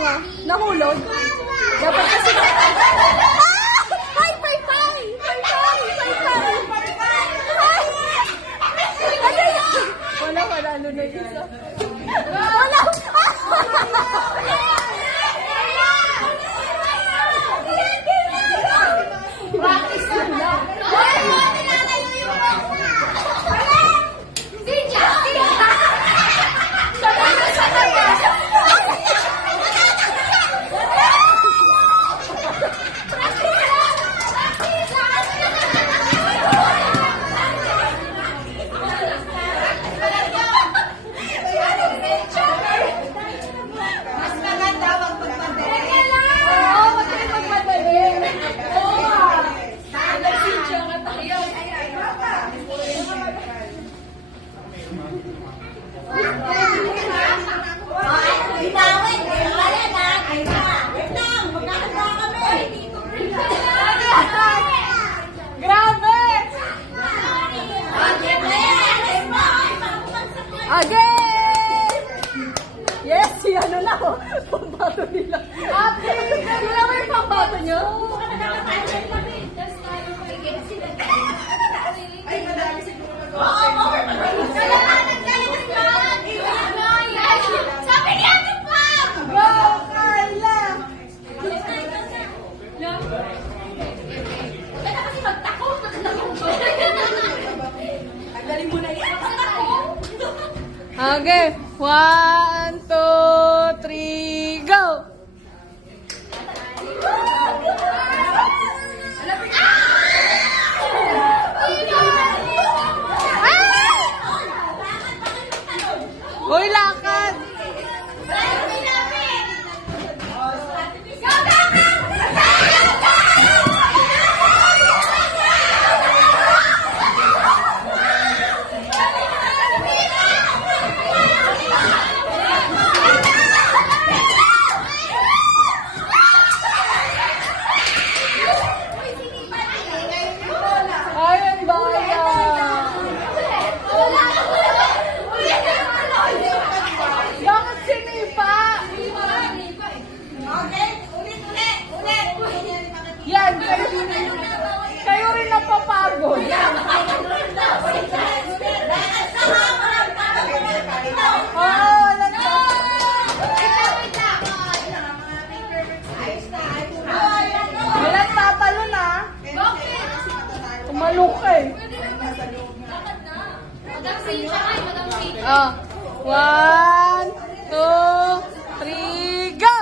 nga. Nahulog. Dapat kasi... Ay! Pay! Wala. Ano na yun? Wala! Practice yun na. Again! Yes, si ano na oh. Pambato nila. Ate, wala mo yung pambato nyo? Ay, madami siguro. Sabi niya ito pa! Go, Carla! Kaya kasi magtakot. Ang galing mo na yan. Okay, 1, 2, 3, go! Hoy, lakad! Yan, kayo rin napapagod. Walang tatalo na. Tumalok eh. Oh, 1, 2, 3, go!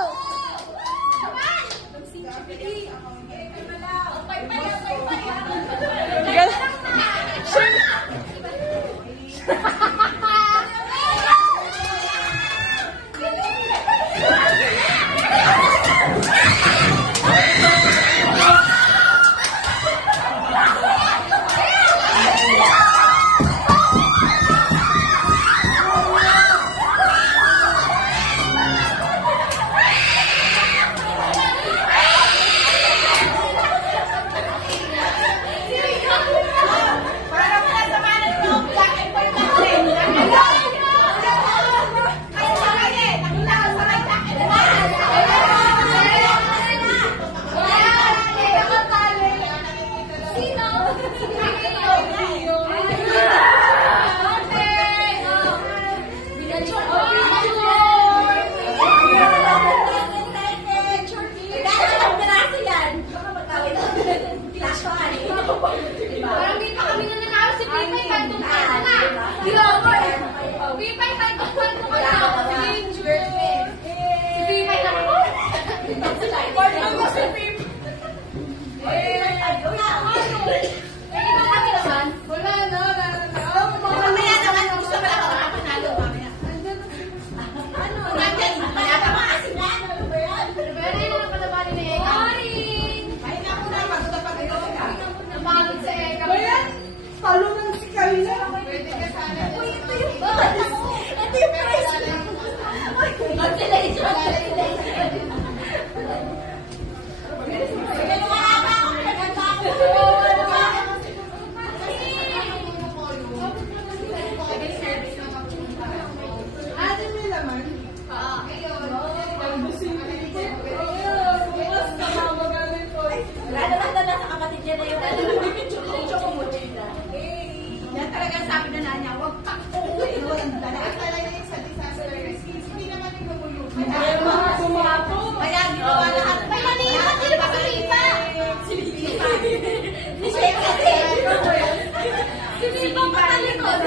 Sinipa pa talikod.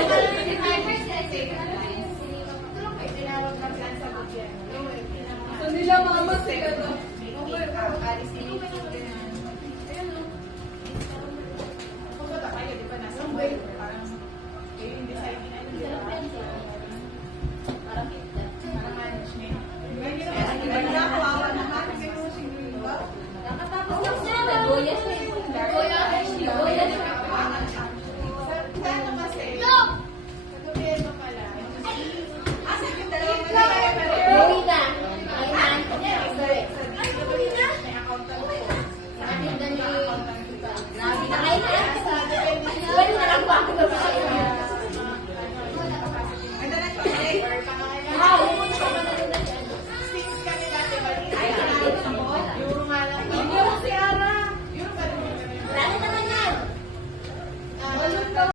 So nila mama si ano.